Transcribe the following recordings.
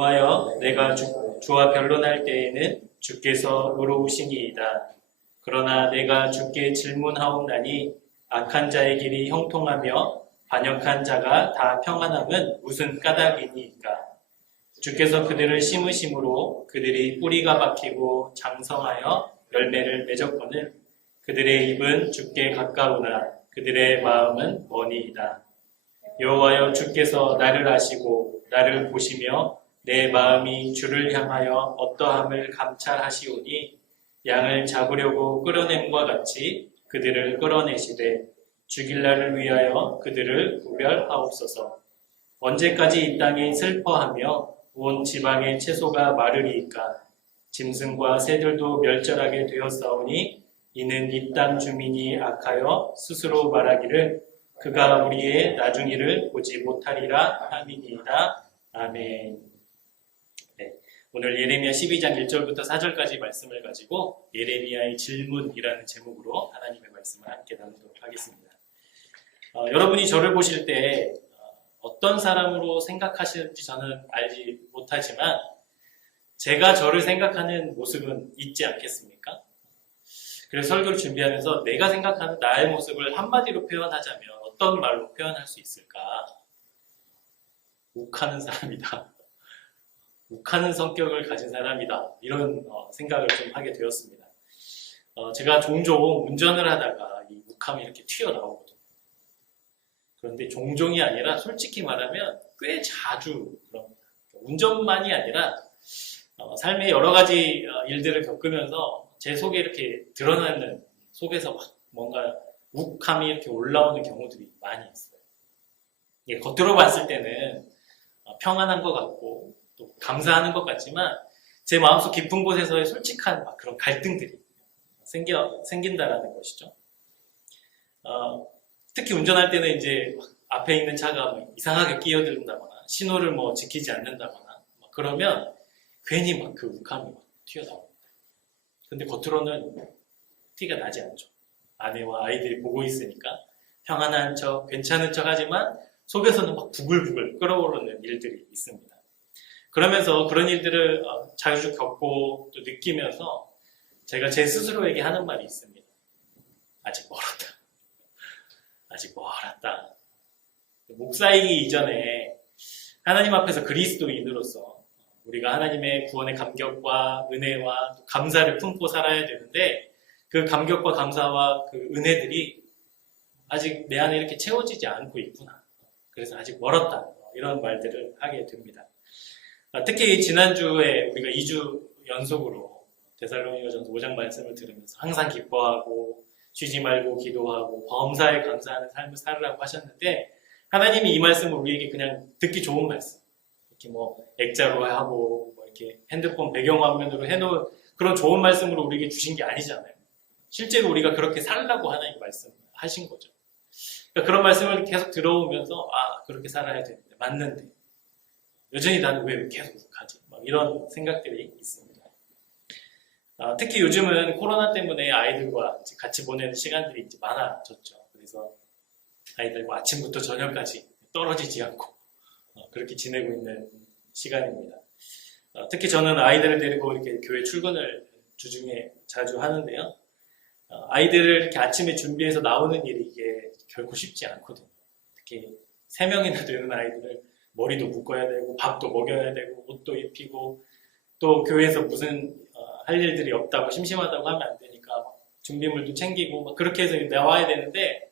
여호와여, 내가 주와 변론할 때에는 주께서 의로우시니이다. 그러나 내가 주께 질문하옵나니 악한 자의 길이 형통하며 반역한 자가 다 평안함은 무슨 까닭이니이까? 주께서 그들을 심으심으로 그들이 뿌리가 박히고 장성하여 열매를 맺었거늘 그들의 입은 주께 가까우나 그들의 마음은 머니이다. 여호와여, 주께서 나를 아시고 나를 보시며 내 마음이 주를 향하여 어떠함을 감찰하시오니 양을 잡으려고 끌어냄과 같이 그들을 끌어내시되 죽일 날을 위하여 그들을 구별하옵소서. 언제까지 이 땅이 슬퍼하며 온 지방의 채소가 마르리이까? 짐승과 새들도 멸절하게 되었사오니 이는 이 땅 주민이 악하여 스스로 말하기를 그가 우리의 나중일을 보지 못하리라 함이니이다. 아멘. 네, 오늘 예레미야 12장 1절부터 4절까지 말씀을 가지고 예레미야의 질문이라는 제목으로 하나님의 말씀을 함께 나누도록 하겠습니다. 여러분이 저를 보실 때 어떤 사람으로 생각하시는지 저는 알지 못하지만 제가 저를 생각하는 모습은 있지 않겠습니까? 그래서 설교를 준비하면서 내가 생각하는 나의 모습을 한마디로 표현하자면 어떤 말로 표현할 수 있을까? 욱하는 사람이다. 욱하는 성격을 가진 사람이다. 이런 생각을 좀 하게 되었습니다. 제가 종종 운전을 하다가 이 욱함이 이렇게 튀어나오거든요. 그런데 종종이 아니라 솔직히 말하면 꽤 자주 그럽니다. 운전만이 아니라 삶의 여러 가지 일들을 겪으면서 제 속에 이렇게 드러나는 속에서 막 뭔가 욱함이 이렇게 올라오는 경우들이 많이 있어요. 겉으로 봤을 때는 평안한 것 같고 또 감사하는 것 같지만 제 마음속 깊은 곳에서의 솔직한 막 그런 갈등들이 생긴다라는 것이죠. 특히 운전할 때는 이제 앞에 있는 차가 뭐 이상하게 끼어든다거나 신호를 뭐 지키지 않는다거나 그러면 괜히 막 그 욱함이 막 튀어나옵니다. 근데 겉으로는 티가 나지 않죠. 아내와 아이들이 보고 있으니까 평안한 척, 괜찮은 척 하지만 속에서는 막 부글부글 끓어오르는 일들이 있습니다. 그러면서 그런 일들을 자주 겪고 또 느끼면서 제가 제 스스로에게 하는 말이 있습니다. 아직 멀었다. 아직 멀었다. 목사이기 이전에 하나님 앞에서 그리스도인으로서 우리가 하나님의 구원의 감격과 은혜와 감사를 품고 살아야 되는데 그 감격과 감사와 그 은혜들이 아직 내 안에 이렇게 채워지지 않고 있구나. 그래서 아직 멀었다. 이런 말들을 하게 됩니다. 특히 지난주에 우리가 2주 연속으로 데살로니가전서 5장 말씀을 들으면서 항상 기뻐하고 쉬지 말고 기도하고 범사에 감사하는 삶을 살으라고 하셨는데 하나님이 이 말씀을 우리에게 그냥 듣기 좋은 말씀 이렇게 뭐 액자로 하고 뭐 이렇게 핸드폰 배경화면으로 해놓은 그런 좋은 말씀으로 우리에게 주신 게 아니잖아요. 실제로 우리가 그렇게 살라고 하나님 말씀하신 거죠. 그러니까 그런 말씀을 계속 들어오면서 그렇게 살아야 되는데 맞는데 여전히 나는 왜 계속 하지? 막 이런 생각들이 있습니다. 특히 요즘은 코로나 때문에 아이들과 같이 보내는 시간들이 이제 많아졌죠. 그래서 아이들과 아침부터 저녁까지 떨어지지 않고 그렇게 지내고 있는 시간입니다. 특히 저는 아이들을 데리고 이렇게 교회 출근을 주중에 자주 하는데요. 아이들을 이렇게 아침에 준비해서 나오는 일이 이게 결코 쉽지 않거든요. 특히 3명이나 되는 아이들을 머리도 묶어야 되고 밥도 먹여야 되고 옷도 입히고 또 교회에서 무슨 할 일들이 없다고 심심하다고 하면 안 되니까 준비물도 챙기고 막 그렇게 해서 나와야 되는데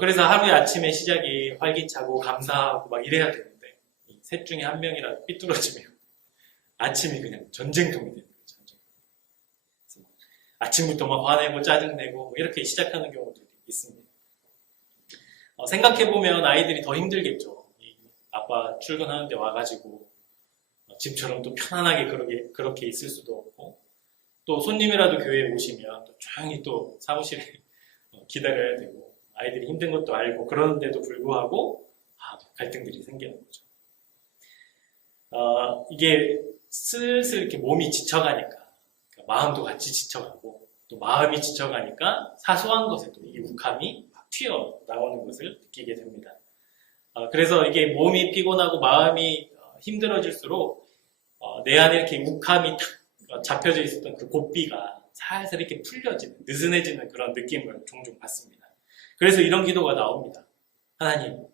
그래서 하루의 아침의 시작이 활기차고 감사하고 막 이래야 되는데 셋 중에 한 명이라도 삐뚤어지면 아침이 그냥 전쟁통이 되는 거예요. 전쟁통. 그래서 아침부터 막 화내고 짜증내고 이렇게 시작하는 경우도 있습니다. 생각해보면 아이들이 더 힘들겠죠. 아빠 출근하는데 와가지고 집처럼 또 편안하게 그렇게 있을 수도 없고 또 손님이라도 교회에 오시면 또 조용히 또 사무실에 기다려야 되고 아이들이 힘든 것도 알고 그러는데도 불구하고 갈등들이 생기는 거죠. 이게 슬슬 이렇게 몸이 지쳐가니까 그러니까 마음도 같이 지쳐가고 또 마음이 지쳐가니까 사소한 것에도 이 욱함이 막 튀어나오는 것을 느끼게 됩니다. 그래서 이게 몸이 피곤하고 마음이 힘들어질수록 내 안에 이렇게 욱함이 탁 잡혀져 있었던 그 고삐가 살살 이렇게 풀려지는, 느슨해지는 그런 느낌을 종종 받습니다. 그래서 이런 기도가 나옵니다. 하나님,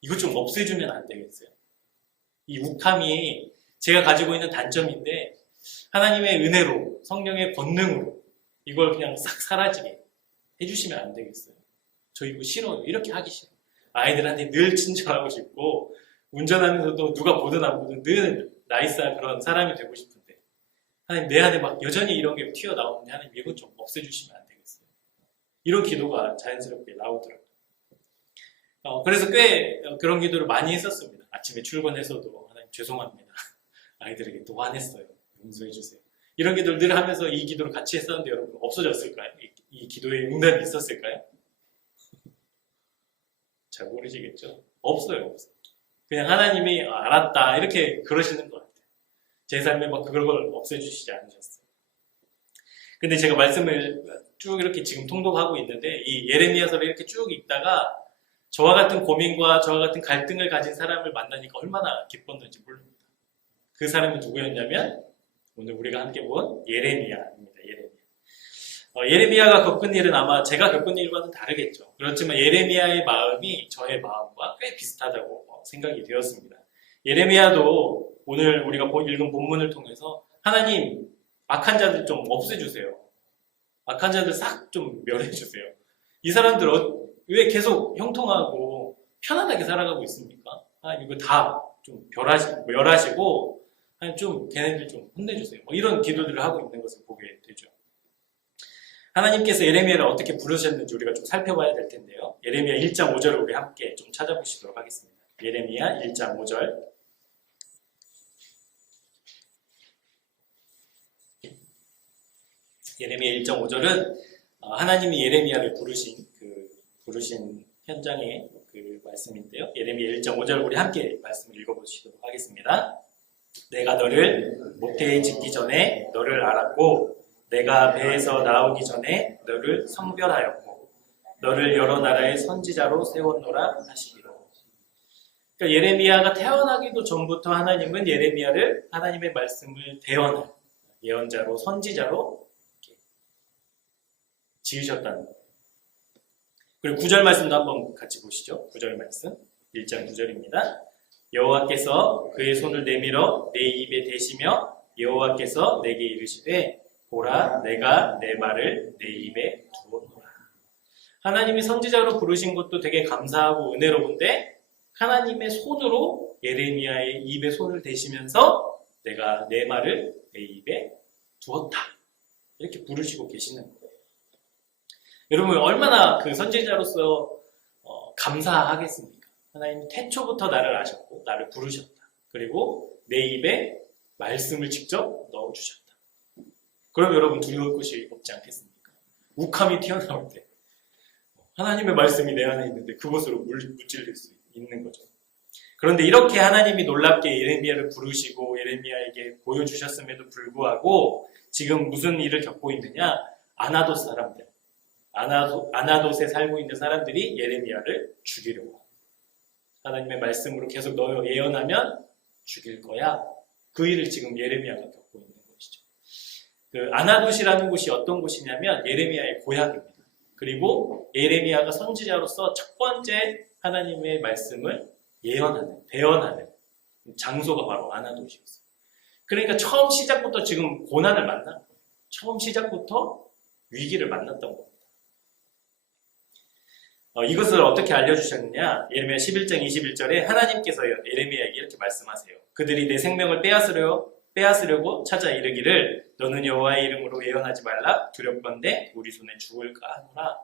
이것 좀 없애주면 안 되겠어요? 이 욱함이 제가 가지고 있는 단점인데 하나님의 은혜로, 성령의 권능으로 이걸 그냥 싹 사라지게 해주시면 안 되겠어요? 저 이거 싫어요. 이렇게 하기 싫어요. 아이들한테 늘 친절하고 싶고 운전하면서도 누가 보든 안 보든 늘 나이스한 그런 사람이 되고 싶은데 하나님, 내 안에 막 여전히 이런 게 튀어나오는데 하나님, 이거 좀 없애주시면 안 되겠어요? 이런 기도가 자연스럽게 나오더라고요. 그래서 꽤 그런 기도를 많이 했었습니다. 아침에 출근해서도 하나님 죄송합니다. 아이들에게 또 화냈어요. 용서해주세요. 이런 기도를 늘 하면서 이 기도를 같이 했었는데 여러분, 없어졌을까요? 이 기도에 응답이 있었을까요? 잘 모르시겠죠? 없어요. 그냥 하나님이 알았다 이렇게 그러시는 것 같아요. 제 삶에 막 그걸 없애주시지 않으셨어요. 근데 제가 말씀을 쭉 이렇게 지금 통독하고 있는데 이 예레미야서를 이렇게 쭉 읽다가 저와 같은 고민과 저와 같은 갈등을 가진 사람을 만나니까 얼마나 기뻤는지 모릅니다. 그 사람이 누구였냐면 오늘 우리가 함께 본 예레미야입니다. 예레미야가 겪은 일은 아마 제가 겪은 일과는 다르겠죠. 그렇지만 예레미야의 마음이 저의 마음과 꽤 비슷하다고 생각이 되었습니다. 예레미야도 오늘 우리가 읽은 본문을 통해서 하나님, 악한 자들 좀 없애주세요. 악한 자들 싹 좀 멸해주세요. 이 사람들 왜 계속 형통하고 편안하게 살아가고 있습니까? 이거 다 좀 멸하시고 좀 걔네들 좀 혼내주세요. 이런 기도들을 하고 있는 것을 보게 되죠. 하나님께서 예레미야를 어떻게 부르셨는지 우리가 좀 살펴봐야 될 텐데요. 예레미야 1장 5절을 우리 함께 좀 찾아보시도록 하겠습니다. 예레미야 1장 5절. 예레미야 1장 5절은 하나님이 예레미야를 부르신 현장의 그 말씀인데요. 예레미야 1장 5절 우리 함께 말씀을 읽어보시도록 하겠습니다. 내가 너를 모태에 짓기 전에 너를 알았고 내가 배에서 나오기 전에 너를 성별하였고 너를 여러 나라의 선지자로 세웠노라 하시기로. 그러니까 예레미야가 태어나기도 전부터 하나님은 예레미야를 하나님의 말씀을 대언할 예언자로, 선지자로 지으셨다는 거예요. 그리고 9절 말씀도 한번 같이 보시죠. 9절 말씀, 1장 9절입니다. 여호와께서 그의 손을 내밀어 내 입에 대시며 여호와께서 내게 이르시되 보라, 내가 내 말을 내 입에 두었노라. 하나님이 선지자로 부르신 것도 되게 감사하고 은혜로운데 하나님의 손으로 예레미야의 입에 손을 대시면서 내가 내 말을 내 입에 두었다. 이렇게 부르시고 계시는 거예요. 여러분, 얼마나 그 선지자로서 감사하겠습니까? 하나님이 태초부터 나를 아셨고 나를 부르셨다. 그리고 내 입에 말씀을 직접 넣어주셨다. 그럼 여러분 두려울 것이 없지 않겠습니까? 욱함이 튀어나올 때 하나님의 말씀이 내 안에 있는데 그것으로 무찔릴 수 있는 거죠. 그런데 이렇게 하나님이 놀랍게 예레미야를 부르시고 예레미야에게 보여주셨음에도 불구하고 지금 무슨 일을 겪고 있느냐? 아나돗 사람들, 아나돗에 살고 있는 사람들이 예레미야를 죽이려고. 하나님의 말씀으로 계속 너 예언하면 죽일 거야. 그 일을 지금 예레미야가 겪고 있는 것이죠. 그 아나돗이라는 곳이 어떤 곳이냐면 예레미야의 고향입니다. 그리고 예레미야가 선지자로서 첫 번째 하나님의 말씀을 예언하는, 대언하는 장소가 바로 아나돗이었어요. 그러니까 처음 시작부터 지금 고난을 만난 거예요. 처음 시작부터 위기를 만났던 겁니다. 이것을 어떻게 알려주셨느냐? 예레미야 11장 21절에 하나님께서 예레미야에게 이렇게 말씀하세요. 그들이 내 생명을 빼앗으려고 찾아 이르기를 너는 여호와의 이름으로 예언하지 말라. 두렵건대 우리 손에 죽을까 하노라.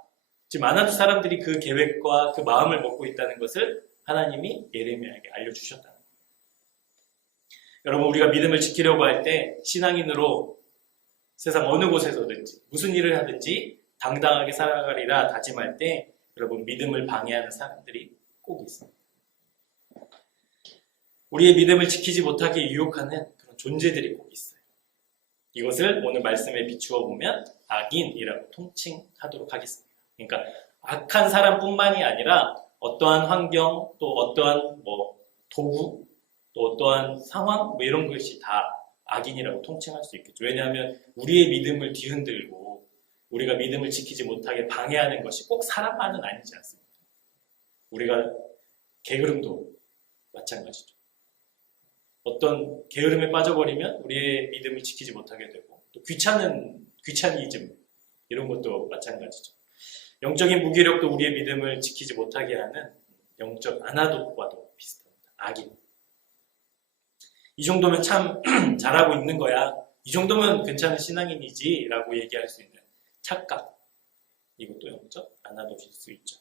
지금 아나돗 사람들이 그 계획과 그 마음을 먹고 있다는 것을 하나님이 예레미야에게 알려주셨다는 거예요. 여러분, 우리가 믿음을 지키려고 할 때 신앙인으로 세상 어느 곳에서든지 무슨 일을 하든지 당당하게 살아가리라 다짐할 때 여러분, 믿음을 방해하는 사람들이 꼭 있습니다. 우리의 믿음을 지키지 못하게 유혹하는 그런 존재들이 꼭 있어요. 이것을 오늘 말씀에 비추어 보면 악인이라고 통칭하도록 하겠습니다. 그러니까 악한 사람뿐만이 아니라 어떠한 환경, 또 어떠한 도구, 또 어떠한 상황, 이런 것이 다 악인이라고 통칭할 수 있겠죠. 왜냐하면 우리의 믿음을 뒤흔들고 우리가 믿음을 지키지 못하게 방해하는 것이 꼭 사람만은 아니지 않습니까? 우리가 게으름도 마찬가지죠. 어떤 게으름에 빠져버리면 우리의 믿음을 지키지 못하게 되고 또 귀차니즘 이런 것도 마찬가지죠. 영적인 무기력도 우리의 믿음을 지키지 못하게 하는 영적 아나돗과도 비슷합니다. 악인. 이 정도면 참 잘하고 있는 거야. 이 정도면 괜찮은 신앙인이지 라고 얘기할 수 있는 착각. 이것도 영적 아나돗일 수 있죠.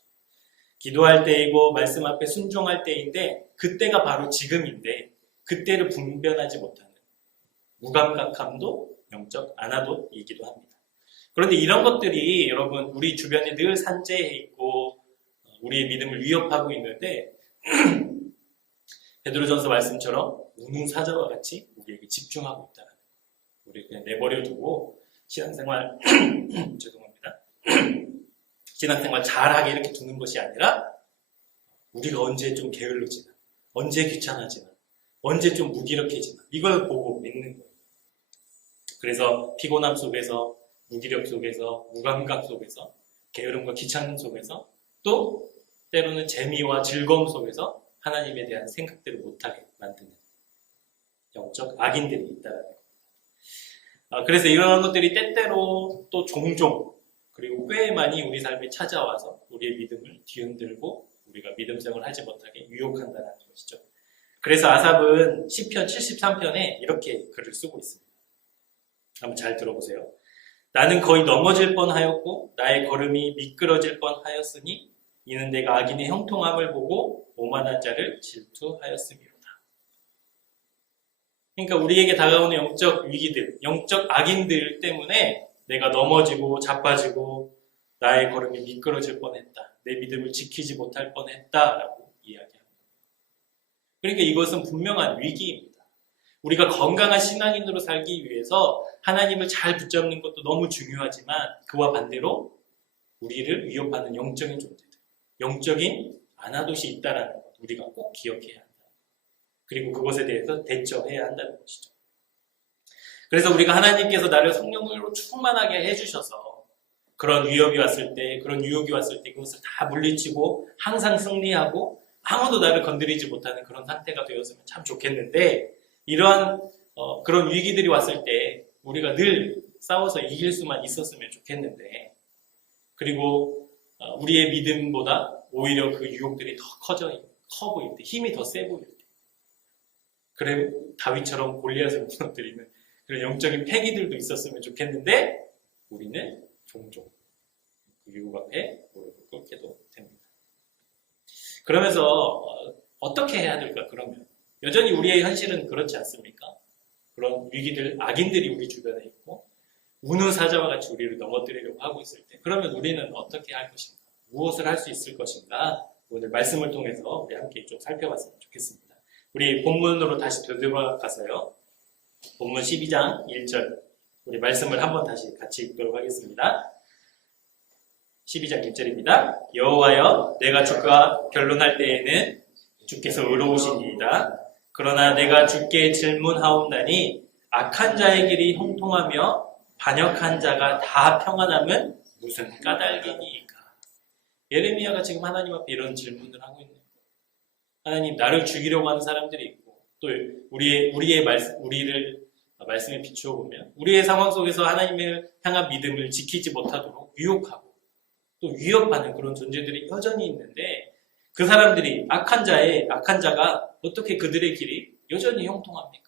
기도할 때이고 말씀 앞에 순종할 때인데 그때가 바로 지금인데 그때를 분별하지 못하는 무감각함도 영적 아나돗이기도 합니다. 그런데 이런 것들이 여러분 우리 주변에 늘 산재해 있고 우리의 믿음을 위협하고 있는데 베드로전서 말씀처럼 우는 사자와 같이 우리에게 집중하고 있다는 우리 그냥 내버려두고 신앙생활 죄송합니다. 신앙생활 잘하게 이렇게 두는 것이 아니라 우리가 언제 좀 게을러지나 언제 귀찮아지나 언제 좀 무기력해지나 이걸 보고 믿는 거예요. 그래서 피곤함 속에서 무기력 속에서 무감각 속에서 게으름과 귀찮음 속에서 또 때로는 재미와 즐거움 속에서 하나님에 대한 생각들을 못하게 만드는 영적 악인들이 있다는 겁니다. 그래서 이런 것들이 때때로 또 종종 그리고 꽤 많이 우리 삶에 찾아와서 우리의 믿음을 뒤흔들고 우리가 믿음 생활을 하지 못하게 유혹한다는 것이죠. 그래서 아삽은 시편 73편에 이렇게 글을 쓰고 있습니다. 한번 잘 들어보세요. 나는 거의 넘어질 뻔하였고 나의 걸음이 미끄러질 뻔하였으니 이는 내가 악인의 형통함을 보고 오만한 자를 질투하였음이로다. 그러니까 우리에게 다가오는 영적 위기들, 영적 악인들 때문에 내가 넘어지고 자빠지고 나의 걸음이 미끄러질 뻔했다. 내 믿음을 지키지 못할 뻔했다라고 이야기합니다. 그러니까 이것은 분명한 위기입니다. 우리가 건강한 신앙인으로 살기 위해서 하나님을 잘 붙잡는 것도 너무 중요하지만 그와 반대로 우리를 위협하는 영적인 존재들, 영적인 아나돗이 있다는 것 우리가 꼭 기억해야 한다. 그리고 그것에 대해서 대처해야 한다는 것이죠. 그래서 우리가 하나님께서 나를 성령으로 충만하게 해주셔서 그런 위협이 왔을 때, 그런 유혹이 왔을 때 그것을 다 물리치고 항상 승리하고 아무도 나를 건드리지 못하는 그런 상태가 되었으면 참 좋겠는데 이러한 그런 위기들이 왔을 때 우리가 늘 싸워서 이길 수만 있었으면 좋겠는데 그리고 우리의 믿음보다 오히려 그 유혹들이 더 커 보일 때 힘이 더 세 보일 때 그래 다윗처럼 골리앗을 무너뜨리는 그런 영적인 패기들도 있었으면 좋겠는데 우리는 종종 그 유혹 앞에 무릎을 꿇게도 됩니다. 그러면서 어떻게 해야 될까 그러면 여전히 우리의 현실은 그렇지 않습니까? 그런 위기들, 악인들이 우리 주변에 있고 우는 사자와 같이 우리를 넘어뜨리려고 하고 있을 때 그러면 우리는 어떻게 할 것인가? 무엇을 할 수 있을 것인가? 오늘 말씀을 통해서 우리 함께 좀 살펴봤으면 좋겠습니다. 우리 본문으로 다시 되돌아가서요. 본문 12장 1절 우리 말씀을 한번 다시 같이 읽도록 하겠습니다. 12장 1절입니다. 여호와여 내가 주가 변론할 때에는 주께서 의로우시니이다. 그러나 내가 주께 질문하옵나니 악한 자의 길이 형통하며 반역한 자가 다 평안함은 무슨 까닭이니이까. 예레미야가 지금 하나님 앞에 이런 질문을 하고 있는 거예요. 하나님 나를 죽이려고 하는 사람들이 있고 또 우리를 말씀에 비추어 보면 우리의 상황 속에서 하나님을 향한 믿음을 지키지 못하도록 유혹하고 또 위협하는 그런 존재들이 여전히 있는데 그 사람들이 악한 자가 어떻게 그들의 길이 여전히 형통합니까?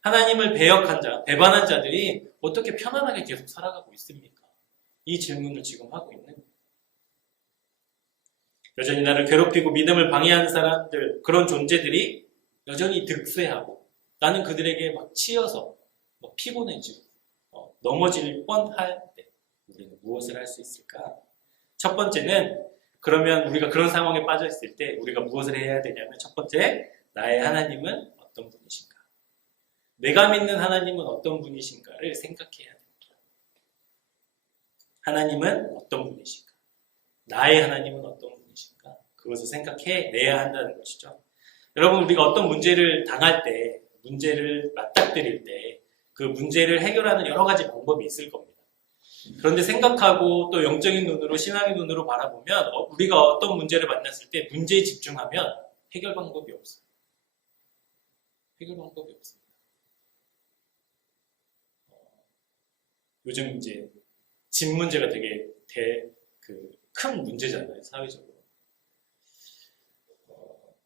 하나님을 배역한 자, 배반한 자들이 어떻게 편안하게 계속 살아가고 있습니까? 이 질문을 지금 하고 있는 거예요. 여전히 나를 괴롭히고 믿음을 방해하는 사람들, 그런 존재들이 여전히 득세하고 나는 그들에게 막 치여서 피곤해지고 넘어질 뻔할 때 우리는 무엇을 할 수 있을까? 첫 번째는 그러면 우리가 그런 상황에 빠져 있을 때 우리가 무엇을 해야 되냐면 첫 번째, 나의 하나님은 어떤 분이신가? 내가 믿는 하나님은 어떤 분이신가를 생각해야 됩니다. 하나님은 어떤 분이신가? 나의 하나님은 어떤 분이신가? 그것을 생각해내야 한다는 것이죠. 여러분 우리가 어떤 문제를 당할 때 문제를 맞닥뜨릴 때 그 문제를 해결하는 여러 가지 방법이 있을 겁니다. 그런데 생각하고 또 영적인 눈으로, 신앙의 눈으로 바라보면 우리가 어떤 문제를 만났을 때 문제에 집중하면 해결 방법이 없어요. 해결 방법이 없습니다. 요즘 이제 집 문제가 되게 큰 문제잖아요, 사회적으로.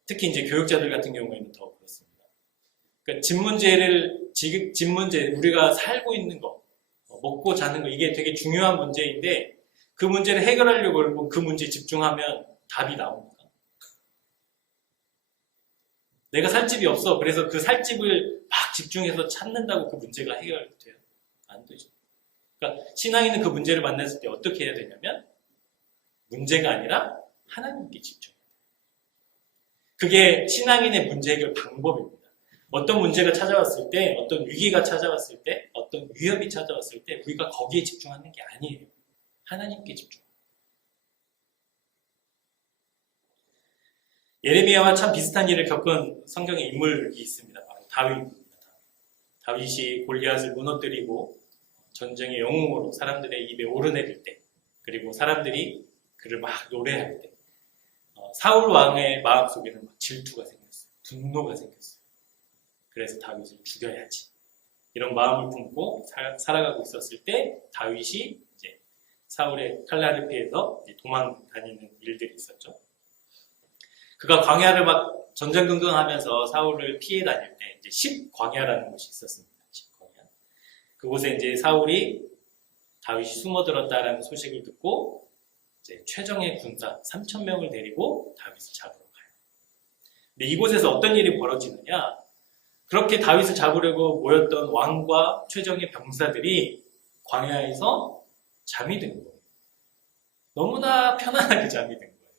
특히 이제 교육자들 같은 경우에는 더 그렇습니다. 그러니까 집 문제, 우리가 살고 있는 거, 먹고 자는 거, 이게 되게 중요한 문제인데 그 문제를 해결하려고 그러면 그 문제에 집중하면 답이 나옵니다. 내가 살 집이 없어. 그래서 그 살 집을 막 집중해서 찾는다고 그 문제가 해결돼요? 안 되죠. 그러니까 신앙인은 그 문제를 만났을 때 어떻게 해야 되냐면 문제가 아니라 하나님께 집중해야 돼요. 그게 신앙인의 문제 해결 방법입니다. 어떤 문제가 찾아왔을 때, 어떤 위기가 찾아왔을 때, 어떤 위협이 찾아왔을 때 우리가 거기에 집중하는 게 아니에요. 하나님께 집중. 예레미야와 참 비슷한 일을 겪은 성경의 인물이 있습니다. 바로 다윗입니다. 다윗이 골리앗을 무너뜨리고 전쟁의 영웅으로 사람들의 입에 오르내릴 때, 그리고 사람들이 그를 막 노래할 때 사울 왕의 마음속에는 막 질투가 생겼어요. 분노가 생겼어요. 그래서 다윗을 죽여야지. 이런 마음을 품고 살아가고 있었을 때 다윗이 이제 사울의 칼날을 피해서 도망 다니는 일들이 있었죠. 그가 광야를 막 전전긍긍하면서 사울을 피해 다닐 때 이제 10광야라는 곳이 있었습니다. 10광야. 그곳에 이제 사울이 다윗이 숨어들었다라는 소식을 듣고 이제 최정예 군사 3,000명을 데리고 다윗을 잡으러 가요. 근데 이곳에서 어떤 일이 벌어지느냐? 그렇게 다윗을 잡으려고 모였던 왕과 최정예 병사들이 광야에서 잠이 든 거예요. 너무나 편안하게 잠이 든 거예요.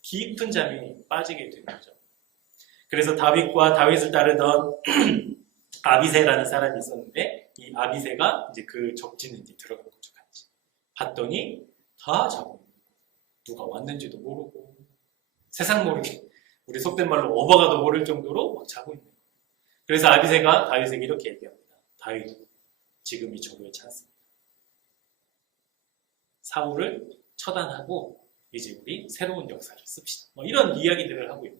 깊은 잠이 빠지게 된 거죠. 그래서 다윗과 다윗을 따르던 아비새라는 사람이 있었는데 이 아비새가 이제 그 적진에 이제 들어간 거죠. 같이 봤더니 다 자고 있는 거예요. 누가 왔는지도 모르고 세상 모르게 우리 속된 말로 어버가도 모를 정도로 막 자고 있는 거예요. 그래서 아비새가 다윗에게 이렇게 얘기합니다. 다윗, 지금이 절호의 찬스입니다. 사울을 처단하고 이제 우리 새로운 역사를 씁시다. 이런 이야기들을 하고 있는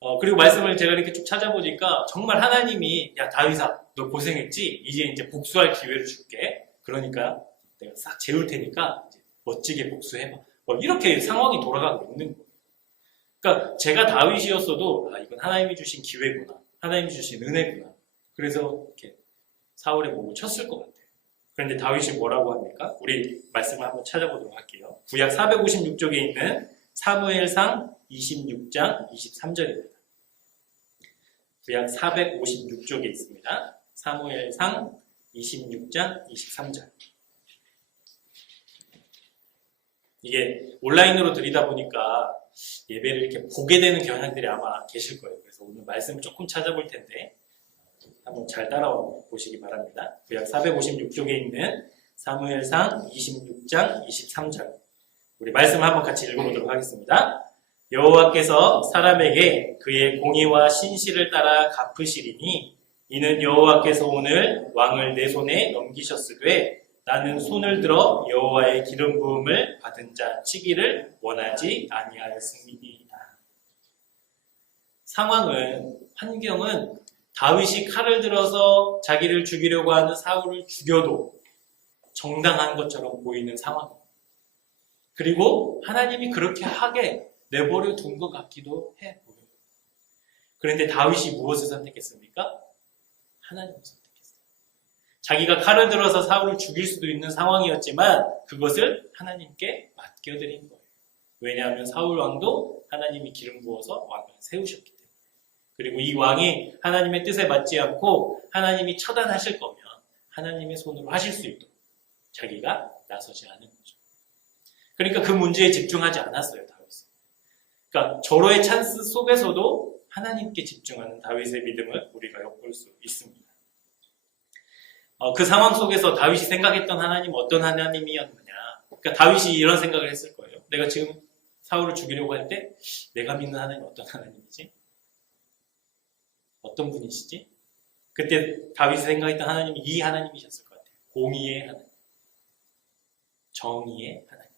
거예요. 그리고 말씀을 제가 이렇게 쭉 찾아보니까 정말 하나님이 야 다윗아 너 고생했지? 이제 복수할 기회를 줄게. 그러니까 내가 싹 재울 테니까 이제 멋지게 복수해봐. 이렇게 상황이 돌아가고 있는 거예요. 그러니까 제가 다윗이었어도 이건 하나님이 주신 기회구나. 하나님이 주신 은혜구나. 그래서 이렇게 사울의 목을 쳤을 것 같아요. 그런데 다윗이 뭐라고 합니까? 우리 말씀을 한번 찾아보도록 할게요. 구약 456쪽에 있는 사무엘상 26장 23절입니다. 구약 456쪽에 있습니다. 사무엘상 26장 23절. 이게 온라인으로 드리다 보니까 예배를 이렇게 보게 되는 경향들이 아마 계실 거예요. 그래서 오늘 말씀을 조금 찾아볼 텐데 한번 잘 따라와 보시기 바랍니다. 구약 456쪽에 있는 사무엘상 26장 23절. 우리 말씀을 한번 같이 읽어보도록 하겠습니다. 여호와께서 사람에게 그의 공의와 신실을 따라 갚으시리니 이는 여호와께서 오늘 왕을 내 손에 넘기셨으되 나는 손을 들어 여호와의 기름 부음을 받은 자 치기를 원하지 아니하였음이니이다. 환경은 다윗이 칼을 들어서 자기를 죽이려고 하는 사울을 죽여도 정당한 것처럼 보이는 상황입니다. 그리고 하나님이 그렇게 하게 내버려 둔 것 같기도 해 보여요. 그런데 다윗이 무엇을 선택했습니까? 하나님을 선택했어요. 자기가 칼을 들어서 사울을 죽일 수도 있는 상황이었지만 그것을 하나님께 맡겨드린 거예요. 왜냐하면 사울 왕도 하나님이 기름 부어서 왕을 세우셨기 때문에. 그리고 이 왕이 하나님의 뜻에 맞지 않고 하나님이 처단하실 거면 하나님의 손으로 하실 수 있도록 자기가 나서지 않은 거죠. 그러니까 그 문제에 집중하지 않았어요, 다윗은. 그러니까 절호의 찬스 속에서도 하나님께 집중하는 다윗의 믿음을 우리가 엿볼 수 있습니다. 그 상황 속에서 다윗이 생각했던 하나님은 어떤 하나님이었느냐. 그러니까 다윗이 이런 생각을 했을 거예요. 내가 지금 사울을 죽이려고 할 때 내가 믿는 하나님은 어떤 하나님이지? 어떤 분이시지? 그때 다윗이 생각했던 하나님이 이 하나님이셨을 것 같아요. 공의의 하나님, 정의의 하나님.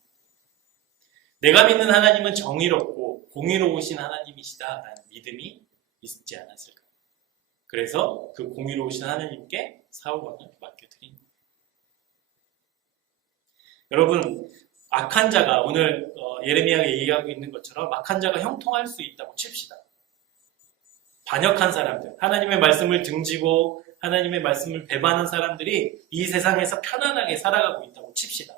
내가 믿는 하나님은 정의롭고 공의로우신 하나님이시다라는 믿음이 있지 않았을까. 그래서 그 공의로우신 하나님께 사울왕을 맡겨드린 거예요. 여러분, 악한 자가 오늘 예레미야가 얘기하고 있는 것처럼 악한 자가 형통할 수 있다고 칩시다. 반역한 사람들, 하나님의 말씀을 등지고 하나님의 말씀을 배반한 사람들이 이 세상에서 편안하게 살아가고 있다고 칩시다.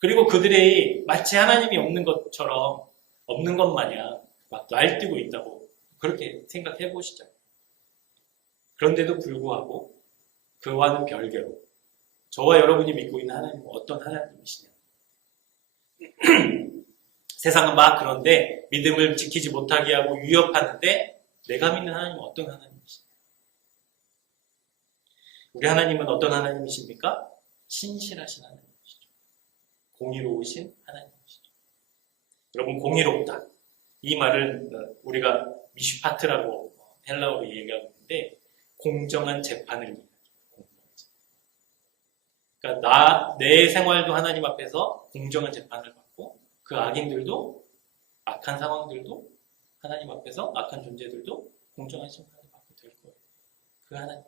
그리고 그들이 마치 하나님이 없는 것처럼, 없는 것 마냥 막 날뛰고 있다고 그렇게 생각해 보시죠. 그런데도 불구하고 그와는 별개로 저와 여러분이 믿고 있는 하나님은 어떤 하나님이시냐. 세상은 막 그런데 믿음을 지키지 못하게 하고 위협하는데 내가 믿는 하나님은 어떤 하나님이시냐. 우리 하나님은 어떤 하나님이십니까? 신실하신 하나님이시죠. 공의로우신 하나님이시죠. 여러분, 공의롭다. 이 말은 우리가 미슈파트라고 헬라어로 얘기하고 있는데 공정한 재판을 얘기하죠. 그러니까 내 생활도 하나님 앞에서 공정한 재판을 받고 그 악인들도 악한 상황들도 하나님 앞에서 악한 존재들도 공정한 심판을 받게 될 거예요. 그 하나님.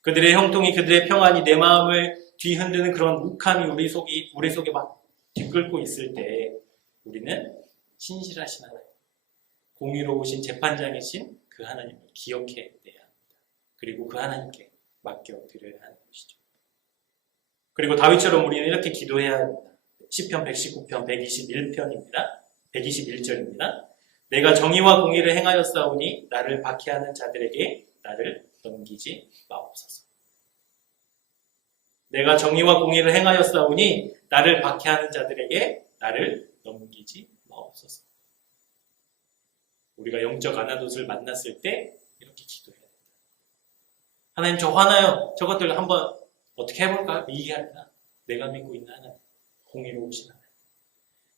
그들의 형통이 그들의 평안이 내 마음을 뒤흔드는 그런 욱함이 우리 속에 막 뒤끓고 있을 때 우리는 신실하신 하나님, 공의로우신 재판장이신 그 하나님을 기억해야 합니다. 그리고 그 하나님께 맡겨드려야 하는 것이죠. 그리고 다윗처럼 우리는 이렇게 기도해야 합니다. 시편 119편 121편입니다. 121절입니다. 내가 정의와 공의를 행하였사오니 나를 박해하는 자들에게 나를 넘기지 마옵소서. 내가 정의와 공의를 행하였사오니 나를 박해하는 자들에게 나를 넘기지 마옵소서. 우리가 영적 아나돗을 만났을 때 이렇게 기도해야 된다. 하나님, 저 화나요. 저것들 한번 어떻게 해볼까? 이게 아니라 내가 믿고 있는 하나님, 공의로우신 하나님,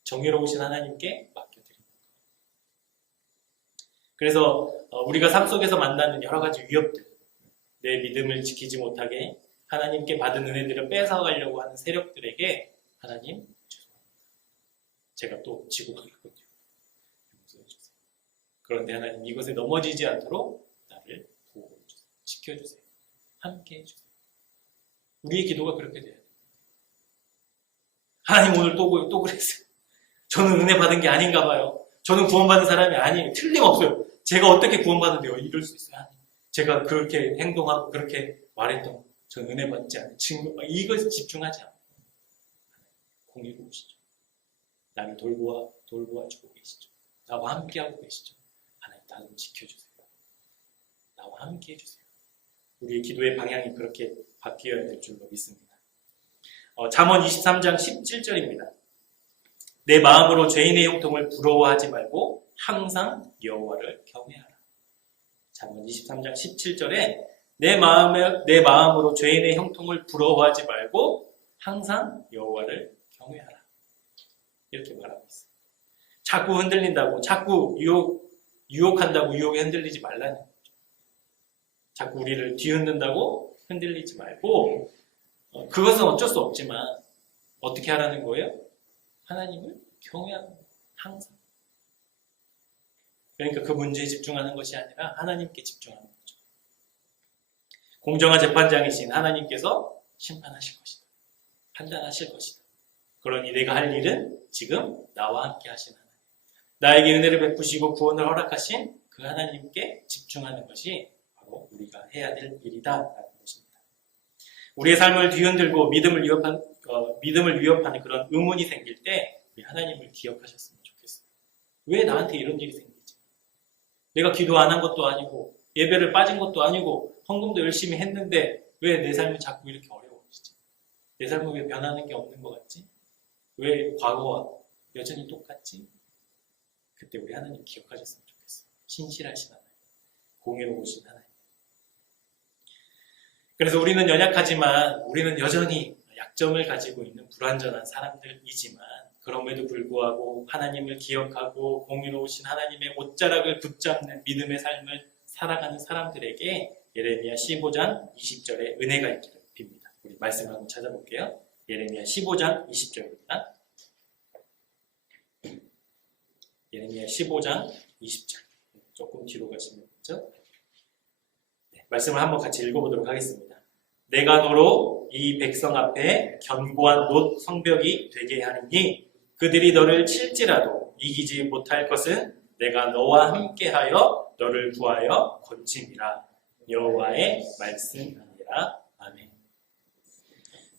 정의로우신 하나님께 맡겨드립니다. 그래서 우리가 삶 속에서 만나는 여러 가지 위협들, 내 믿음을 지키지 못하게 하나님께 받은 은혜들을 뺏어가려고 하는 세력들에게 하나님, 죄송합니다. 제가 또 지고 가거든요. 용서해 주세요. 그런데 하나님, 이것에 넘어지지 않도록 나를 보호해주세요. 지켜주세요. 함께 해주세요. 우리의 기도가 그렇게 돼야 돼요. 하나님, 오늘 또 그랬어요. 저는 은혜 받은 게 아닌가 봐요. 저는 구원받은 사람이 아니에요. 틀림없어요. 제가 어떻게 구원받은데요? 이럴 수 있어요. 제가 그렇게 행동하고 그렇게 말했던 저는 은혜 받지 않은 증거, 이것에 집중하지 않아요. 공의로우시죠. 나를 돌보아주고 계시죠. 나와 함께하고 계시죠. 하나님, 나 좀 지켜주세요. 나와 함께 해주세요. 우리의 기도의 방향이 그렇게 바뀌어야 될 줄로 믿습니다. 잠언 23장 17절입니다. 내 마음으로 죄인의 형통을 부러워하지 말고 항상 여호와를 경외하라. 잠언 23장 17절에 내 마음으로 죄인의 형통을 부러워하지 말고 항상 여호와를 경외하라. 이렇게 말하고 있어요. 자꾸 흔들린다고, 자꾸 유혹한다고 유혹에 흔들리지 말라는 거죠. 자꾸 우리를 뒤흔든다고 흔들리지 말고, 그것은 어쩔 수 없지만 어떻게 하라는 거예요? 하나님을 경외하는 거예요. 항상. 그러니까 그 문제에 집중하는 것이 아니라 하나님께 집중하는 거죠. 공정한 재판장이신 하나님께서 심판하실 것이다. 판단하실 것이다. 그러니 내가 할 일은 지금 나와 함께 하신 하나님, 나에게 은혜를 베푸시고 구원을 허락하신 그 하나님께 집중하는 것이 바로 우리가 해야 될 일이다라는 것입니다. 우리의 삶을 뒤흔들고 믿음을 위협하는 그런 의문이 생길 때 우리 하나님을 기억하셨으면 좋겠어요. 왜 나한테 이런 일이 생기지? 내가 기도 안 한 것도 아니고 예배를 빠진 것도 아니고 헌금도 열심히 했는데 왜 내 삶이 자꾸 이렇게 어려워지지? 내 삶은 왜 변하는 게 없는 것 같지? 왜 과거와 여전히 똑같지? 그때 우리 하나님 기억하셨으면 좋겠어요. 신실하신 하나님, 공의로우신 하나님. 그래서 우리는 연약하지만 우리는 여전히 약점을 가지고 있는 불완전한 사람들이지만 그럼에도 불구하고 하나님을 기억하고 공의로우신 하나님의 옷자락을 붙잡는 믿음의 삶을 살아가는 사람들에게 예레미야 15장 20절에 은혜가 있기를 빕니다. 우리 말씀을 한번 찾아볼게요. 예레미야 15장 20절입니다. 예레미야 15장 20절. 조금 뒤로 가시면 되죠? 네, 말씀을 한번 같이 읽어보도록 하겠습니다. 내가 너로 이 백성 앞에 견고한 놋 성벽이 되게 하느니 그들이 너를 칠지라도 이기지 못할 것은 내가 너와 함께하여 너를 구하여 건짐이라. 여호와의 말씀이니라. 아멘.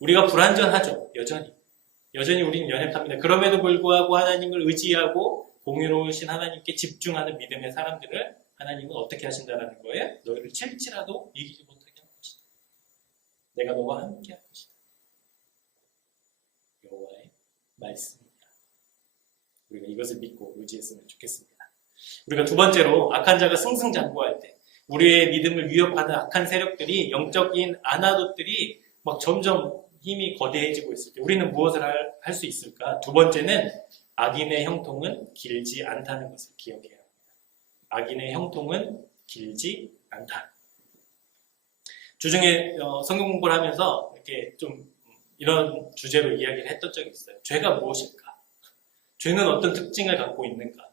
우리가 불완전하죠. 여전히 우리는 연약합니다. 그럼에도 불구하고 하나님을 의지하고 공의로우신 하나님께 집중하는 믿음의 사람들을 하나님은 어떻게 하신다는 거예요? 너희를 칠지라도 이기지 못하게 할 것이다. 내가 너와 함께 할 것이다. 여호와의 말씀이다. 우리가 이것을 믿고 의지했으면 좋겠습니다. 우리가 두 번째로 악한 자가 승승장구할 때 우리의 믿음을 위협하는 악한 세력들이 영적인 아나돗들이 막 점점 힘이 거대해지고 있을 때 우리는 무엇을 할 수 있을까? 두 번째는 악인의 형통은 길지 않다는 것을 기억해야 합니다. 악인의 형통은 길지 않다. 주중에 성경 공부를 하면서 이렇게 좀 이런 주제로 이야기를 했던 적이 있어요. 죄가 무엇일까? 죄는 어떤 특징을 갖고 있는가?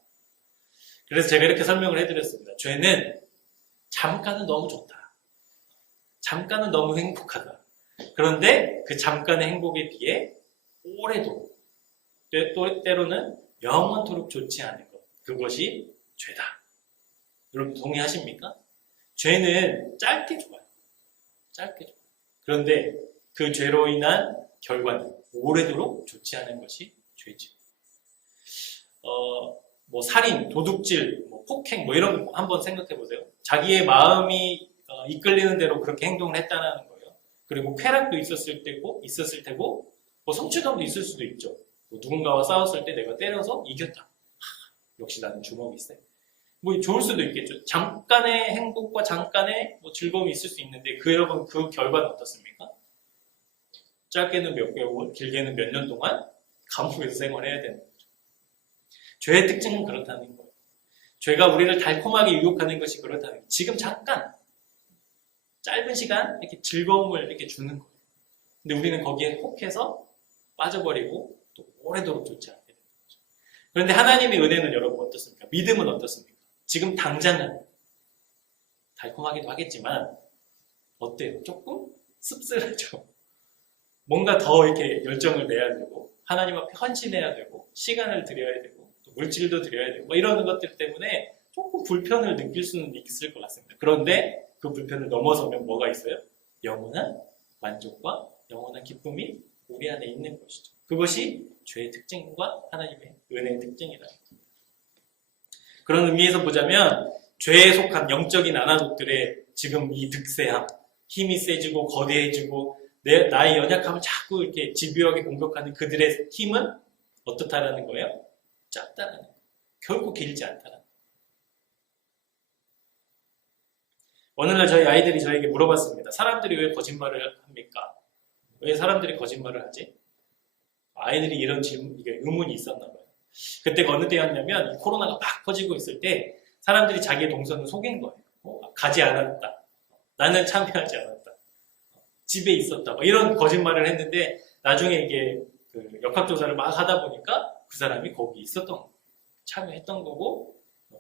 그래서 제가 이렇게 설명을 해드렸습니다. 죄는 잠깐은 너무 좋다. 잠깐은 너무 행복하다. 그런데 그 잠깐의 행복에 비해 오래도록 때로는 영원토록 좋지 않은 것. 그것이 죄다. 여러분 동의하십니까? 죄는 짧게 좋아요. 짧게 좋아요. 그런데 그 죄로 인한 결과는 오래도록 좋지 않은 것이 죄죠. 뭐 살인, 도둑질, 뭐 폭행, 뭐 이런 거 한번 생각해 보세요. 자기의 마음이 이끌리는 대로 그렇게 행동을 했다는 거예요. 그리고 쾌락도 있었을 테고, 뭐 성취감도 있을 수도 있죠. 뭐 누군가와 싸웠을 때 내가 때려서 이겼다. 역시 나는 주먹이 세. 뭐 좋을 수도 있겠죠. 잠깐의 행복과 잠깐의 뭐 즐거움이 있을 수 있는데 여러분 그 결과는 어떻습니까? 짧게는 몇 개월, 길게는 몇 년 동안 감옥에서 생활해야 되는 거죠. 죄의 특징은 그렇다는 거예요. 죄가 우리를 달콤하게 유혹하는 것이 그렇다는 거예요. 지금 잠깐 짧은 시간 이렇게 즐거움을 이렇게 주는 거예요. 근데 우리는 거기에 혹해서 빠져버리고 또 오래도록 좋지 않게 되는 거죠. 그런데 하나님의 은혜는 여러분 어떻습니까? 믿음은 어떻습니까? 지금 당장은 달콤하기도 하겠지만 어때요? 조금 씁쓸하죠. 뭔가 더 이렇게 열정을 내야 되고 하나님 앞에 헌신해야 되고 시간을 들여야 되고 또 물질도 들여야 되고 뭐 이런 것들 때문에 조금 불편을 느낄 수는 있을 것 같습니다. 그런데 그 불편을 넘어서면 뭐가 있어요? 영원한 만족과 영원한 기쁨이 우리 안에 있는 것이죠. 그것이 죄의 특징과 하나님의 은혜의 특징이다. 그런 의미에서 보자면 죄에 속한 영적인 아나독들의 지금 이 득세함, 힘이 세지고 거대해지고 나의 연약함을 자꾸 이렇게 집요하게 공격하는 그들의 힘은 어떻다라는 거예요? 짧다라는 거예요. 결코 길지 않다라는 거예요. 어느 날 저희 아이들이 저에게 물어봤습니다. 사람들이 왜 거짓말을 합니까? 왜 사람들이 거짓말을 하지? 아이들이 이런 질문, 이게 의문이 있었나 봐요. 그때가 어느 때였냐면 코로나가 막 퍼지고 있을 때 사람들이 자기의 동선을 속인 거예요. 가지 않았다. 나는 참여하지 않았다. 집에 있었다. 뭐 이런 거짓말을 했는데 나중에 이게 그 역학조사를 막 하다 보니까 그 사람이 거기 있었던 거예요. 참여했던 거고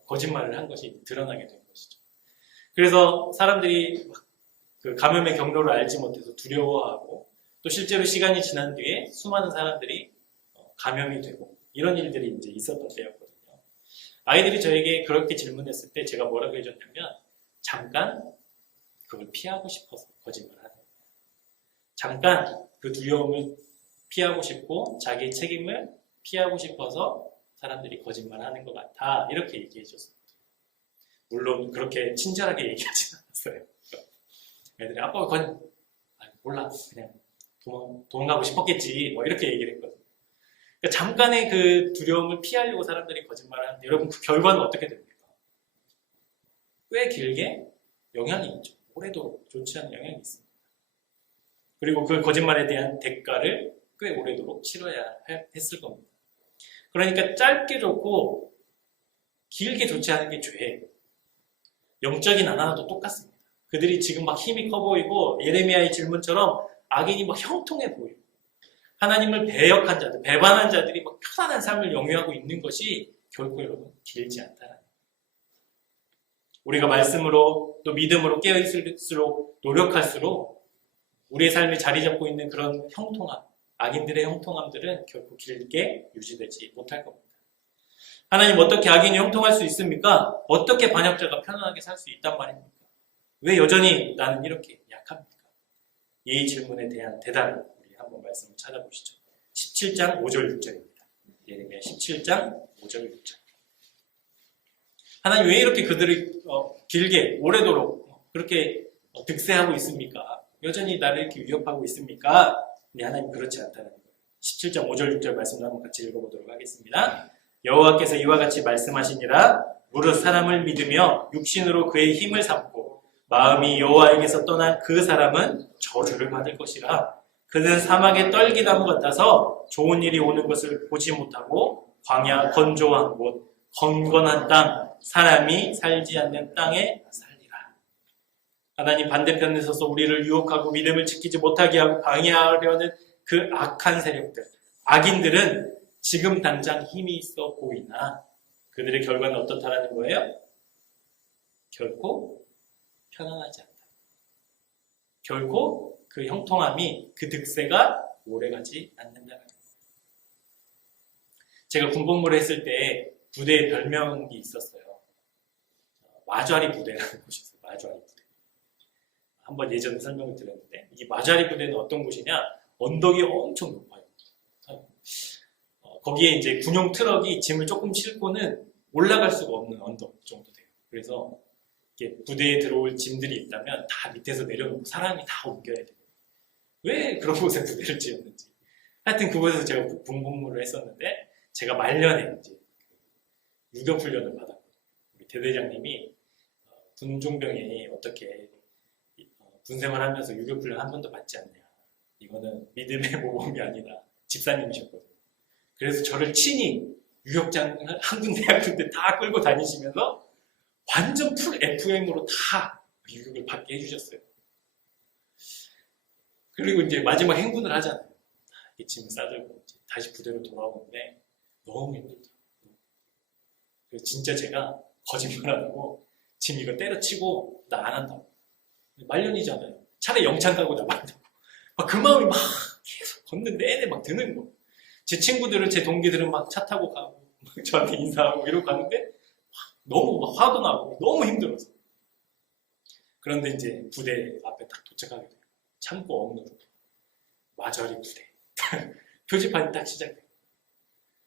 거짓말을 한 것이 드러나게 된 것이죠. 그래서 사람들이 그 감염의 경로를 알지 못해서 두려워하고 또 실제로 시간이 지난 뒤에 수많은 사람들이 감염이 되고 이런 일들이 이제 있었던 때였거든요. 아이들이 저에게 그렇게 질문했을 때 제가 뭐라고 해줬냐면 잠깐 그걸 피하고 싶어서 거짓말을 하는 거예요. 잠깐 그 두려움을 피하고 싶고 자기의 책임을 피하고 싶어서 사람들이 거짓말하는 것 같아 이렇게 얘기해 줬습니다. 물론 그렇게 친절하게 얘기하진 않았어요. 애들이 아빠가 몰라 그냥 도망가고 싶었겠지 뭐 이렇게 얘기를 했거든요. 그러니까 잠깐의 그 두려움을 피하려고 사람들이 거짓말을 하는데 여러분 그 결과는 어떻게 됩니까? 꽤 길게 영향이 있죠. 오래도록 좋지 않은 영향이 있습니다. 그리고 그 거짓말에 대한 대가를 꽤 오래도록 치러야 했을 겁니다. 그러니까 짧게 좋고 길게 좋지 않은 게 죄예요. 영적인 하나도 똑같습니다. 그들이 지금 막 힘이 커 보이고 예레미야의 질문처럼 악인이 막 형통해 보여요. 하나님을 배역한 자들, 배반한 자들이 막 편안한 삶을 영위하고 있는 것이 결코 여러분 길지 않다는 거예요. 우리가 말씀으로 또 믿음으로 깨어있을수록 노력할수록 우리의 삶이 자리 잡고 있는 그런 형통함, 악인들의 형통함들은 결코 길게 유지되지 못할 겁니다. 하나님 어떻게 악인이 형통할 수 있습니까? 어떻게 반역자가 편안하게 살 수 있단 말입니까? 왜 여전히 나는 이렇게 약합니까? 이 질문에 대한 대답을 우리 한번 말씀을 찾아보시죠. 17장 5절 6절입니다. 예레미야 17장 5절 6절. 하나님 왜 이렇게 그들을 길게 오래도록 그렇게 득세하고 있습니까? 여전히 나를 이렇게 위협하고 있습니까? 네, 하나님 그렇지 않다는 거예요. 17장 5절 6절 말씀을 한번 같이 읽어보도록 하겠습니다. 여호와께서 이와 같이 말씀하시니라. 무릇 사람을 믿으며 육신으로 그의 힘을 삼고 마음이 여호와에게서 떠난 그 사람은 저주를 받을 것이라. 그는 사막의 떨기나무 같아서 좋은 일이 오는 것을 보지 못하고 광야 건조한 곳 건건한 땅 사람이 살지 않는 땅에 살리라. 하나님 반대편에 서서 우리를 유혹하고 믿음을 지키지 못하게 하고 방해하려는 그 악한 세력들, 악인들은 지금 당장 힘이 있어 보이나 그들의 결과는 어떻다라는 거예요? 결코 편안하지 않다. 결코 그 형통함이, 그 득세가 오래가지 않는다는 거예요. 제가 군복무를 했을 때 부대에 별명이 있었어요. 마좌리 부대라는 곳이 있어요. 마좌리 부대. 한번 예전에 설명을 드렸는데 이 마좌리 부대는 어떤 곳이냐? 언덕이 엄청 높아요. 거기에 이제 군용 트럭이 짐을 조금 싣고는 올라갈 수가 없는 언덕 정도 돼요. 그래서 이렇게 부대에 들어올 짐들이 있다면 다 밑에서 내려놓고 사람이 다 옮겨야 돼요. 왜 그런 곳에 부대를 지었는지. 하여튼 그곳에서 제가 군복무를 했었는데 제가 말년에 이제 유격훈련을 받았고 우리 대대장님이 군종병이 어떻게 군생활하면서 유격훈련 한 번도 받지 않냐. 이거는 믿음의 모범이 아니라 집사님이셨거든요. 그래서 저를 친히 유격장 한 군데 한 군데 다 끌고 다니시면서 완전 풀 FM으로 다 유격을 받게 해주셨어요. 그리고 이제 마지막 행군을 하잖아요. 이 짐을 싸들고 다시 부대로 돌아오는데 너무 힘들다. 그래서 진짜 제가 거짓말 안 하고 짐 이거 때려치고 나 안 한다고. 말년이잖아요. 차라리 영창 가고 나 말다고. 그 마음이 막 계속 걷는 내내 막 드는 거. 제 친구들은, 제 동기들은 막 차 타고 가고 저한테 인사하고 이러고 가는데 너무 막 화도 나고 너무 힘들어서. 그런데 이제 부대 앞에 딱 도착하게 돼요. 참고 억누르고 마저리 부대 표지판이 딱 시작돼요.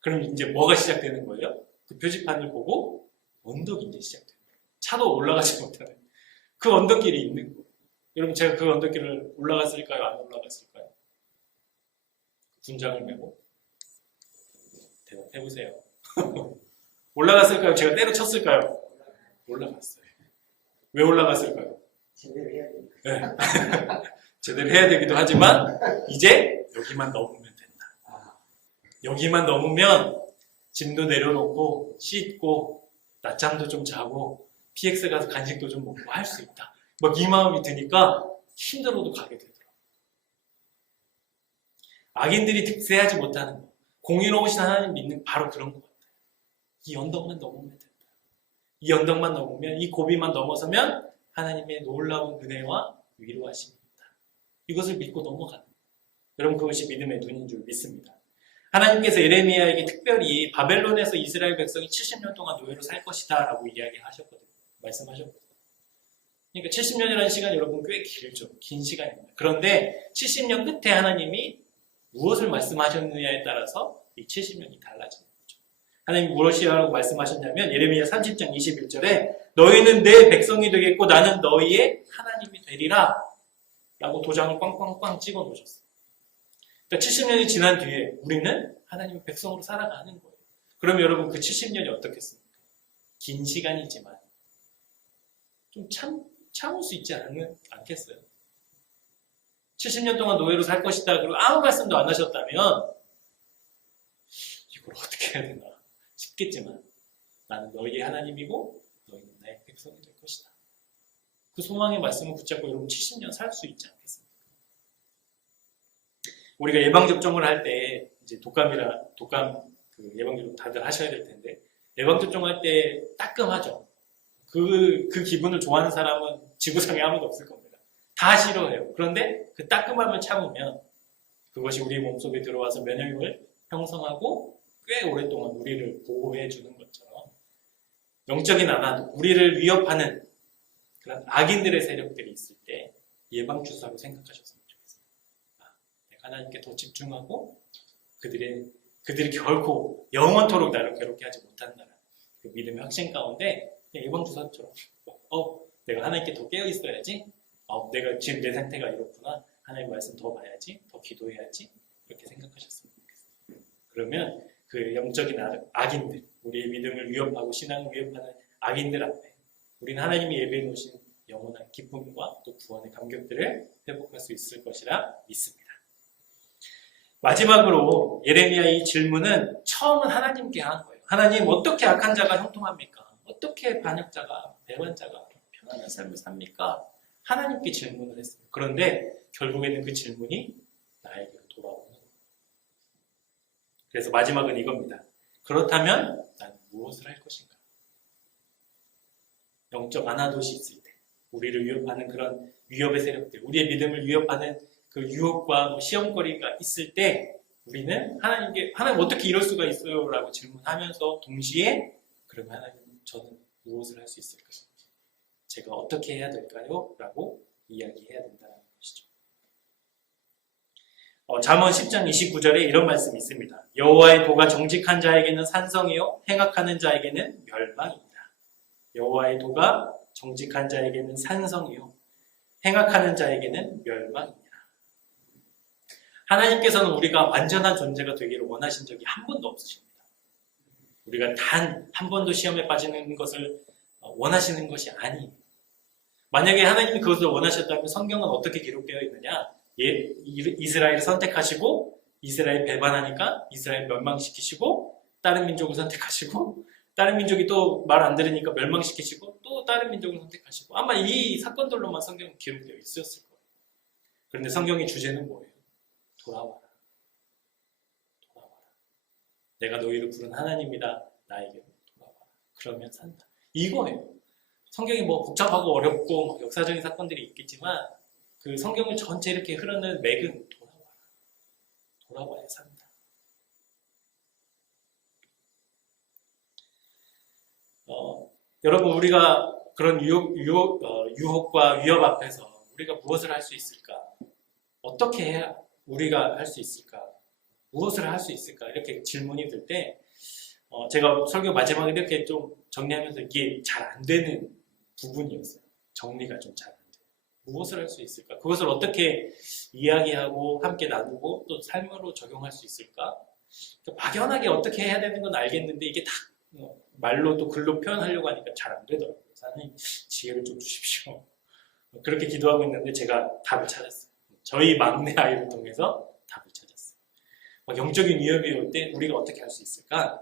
그럼 이제 뭐가 시작되는 거예요? 그 표지판을 보고 언덕이 이제 시작돼요. 차도 올라가지 못하는 그 언덕길이 있는 거예요. 여러분 제가 그 언덕길을 올라갔을까요? 안 올라갔을까요? 군장을 메고 대답해보세요. 올라갔을까요? 제가 때려쳤을까요? 올라갔어요. 왜 올라갔을까요? 제대로 해야 됩니다. 네. 제대로 해야 되기도 하지만 이제 여기만 넘으면 된다. 여기만 넘으면 짐도 내려놓고 씻고 낮잠도 좀 자고 PX 가서 간식도 좀 먹고 할 수 있다. 막 이 마음이 드니까 힘들어도 가게 되더라고요. 악인들이 득세하지 못하는 것, 공의로우신 하나님 믿는 바로 그런 것 같아요. 이 언덕만 넘으면 된다. 이 언덕만 넘으면, 이 고비만 넘어서면 하나님의 놀라운 은혜와 위로하심이 있다. 이것을 믿고 넘어가는 거예요. 여러분 그것이 믿음의 눈인 줄 믿습니다. 하나님께서 예레미야에게 특별히 바벨론에서 이스라엘 백성이 70년 동안 노예로 살 것이다 라고 이야기하셨거든요. 말씀하셨거든요. 그러니까 70년이라는 시간이 여러분 꽤 길죠. 긴 시간입니다. 그런데 70년 끝에 하나님이 무엇을 말씀하셨느냐에 따라서 이 70년이 달라지는 거죠. 하나님이 무엇이라고 말씀하셨냐면 예레미야 30장 21절에 너희는 내 백성이 되겠고 나는 너희의 하나님이 되리라 라고 도장을 꽝꽝꽝 찍어 놓으셨어요. 그러니까 70년이 지난 뒤에 우리는 하나님의 백성으로 살아가는 거예요. 그럼 여러분 그 70년이 어떻겠습니까? 긴 시간이지만 좀 참을 수 있지 않겠어요? 70년 동안 노예로 살 것이다. 그리고 아무 말씀도 안 하셨다면 이걸 어떻게 해야 되나 싶겠지만 나는 너희의 하나님이고 너희는 나의 백성이 될 것이다. 그 소망의 말씀을 붙잡고 여러분 70년 살 수 있지 않겠습니까? 우리가 예방접종을 할 때 이제 독감 그 예방접종 다들 하셔야 될 텐데 예방접종할 때 따끔하죠. 그 기분을 좋아하는 사람은 지구상에 아무도 없을 겁니다. 다 싫어해요. 그런데 그 따끔함을 참으면 그것이 우리 몸속에 들어와서 면역력을 형성하고 꽤 오랫동안 우리를 보호해 주는 것처럼 영적인 아나도 우리를 위협하는 그런 악인들의 세력들이 있을 때 예방주사로 생각하셨으면 좋겠어요. 내가 하나님께 더 집중하고 그들이 결코 영원토록 나를 괴롭게 하지 못한다는 그 믿음의 확신 가운데 예방주사처럼 내가 하나님께 더 깨어 있어야지. 내가 지금 내 상태가 이렇구나. 하나님 말씀 더 봐야지. 더 기도해야지. 이렇게 생각하셨으면 좋겠어요. 그러면 그 영적인 악인들, 우리의 믿음을 위협하고 신앙을 위협하는 악인들 앞에 우리는 하나님이 예배해 놓으신 영원한 기쁨과 또 구원의 감격들을 회복할 수 있을 것이라 믿습니다. 마지막으로 예레미야의 질문은 처음은 하나님께 한 거예요. 하나님, 어떻게 악한 자가 형통합니까? 어떻게 반역자가, 배반자가 편안한 삶을 삽니까? 하나님께 질문을 했어요. 그런데 결국에는 그 질문이 나에게로 돌아오는 거예요. 그래서 마지막은 이겁니다. 그렇다면 나는 무엇을 할 것인가? 영적 아나돗이 있을 때 우리를 위협하는 그런 위협의 세력들, 우리의 믿음을 위협하는 그 유혹과 시험거리가 있을 때 우리는 하나님 어떻게 이럴 수가 있어요? 라고 질문하면서 동시에 그러면 하나님 저는 무엇을 할 수 있을 것인지 제가 어떻게 해야 될까요? 라고 이야기해야 된다는 것이죠. 잠언 10장 29절에 이런 말씀이 있습니다. 여호와의 도가 정직한 자에게는 산성이요 행악하는 자에게는 멸망입니다. 여호와의 도가 정직한 자에게는 산성이요 행악하는 자에게는 멸망입니다. 하나님께서는 우리가 완전한 존재가 되기를 원하신 적이 한 번도 없으십니다. 우리가 단 한 번도 시험에 빠지는 것을 원하시는 것이 아니에요. 만약에 하나님이 그것을 원하셨다면 성경은 어떻게 기록되어 있느냐? 이스라엘을 선택하시고 이스라엘 배반하니까 이스라엘 멸망시키시고 다른 민족을 선택하시고 다른 민족이 또 말 안 들으니까 멸망시키시고 또 다른 민족을 선택하시고 아마 이 사건들로만 성경은 기록되어 있었을 거예요. 그런데 성경의 주제는 뭐예요? 돌아와라. 돌아와라. 내가 너희를 부른 하나님이다. 나에게로 돌아와라. 그러면 산다. 이거예요. 성경이 뭐 복잡하고 어렵고 역사적인 사건들이 있겠지만 그 성경을 전체 이렇게 흐르는 맥은 돌아와라. 돌아와야 산다. 여러분 우리가 그런 유혹과 위협 앞에서 우리가 무엇을 할 수 있을까? 어떻게 해야 우리가 할 수 있을까? 무엇을 할 수 있을까? 이렇게 질문이 들 때 제가 설교 마지막에 이렇게 좀 정리하면서 이게 잘 안 되는 부분이었어요. 정리가 좀 잘 안 돼요. 무엇을 할 수 있을까? 그것을 어떻게 이야기하고 함께 나누고 또 삶으로 적용할 수 있을까? 막연하게 어떻게 해야 되는 건 알겠는데 이게 다 말로 또 글로 표현하려고 하니까 잘 안 되더라고요. 하나님 지혜를 좀 주십시오. 그렇게 기도하고 있는데 제가 답을 찾았어요. 저희 막내 아이를 통해서 답을 찾았어요. 영적인 위협이 올 때 우리가 어떻게 할 수 있을까?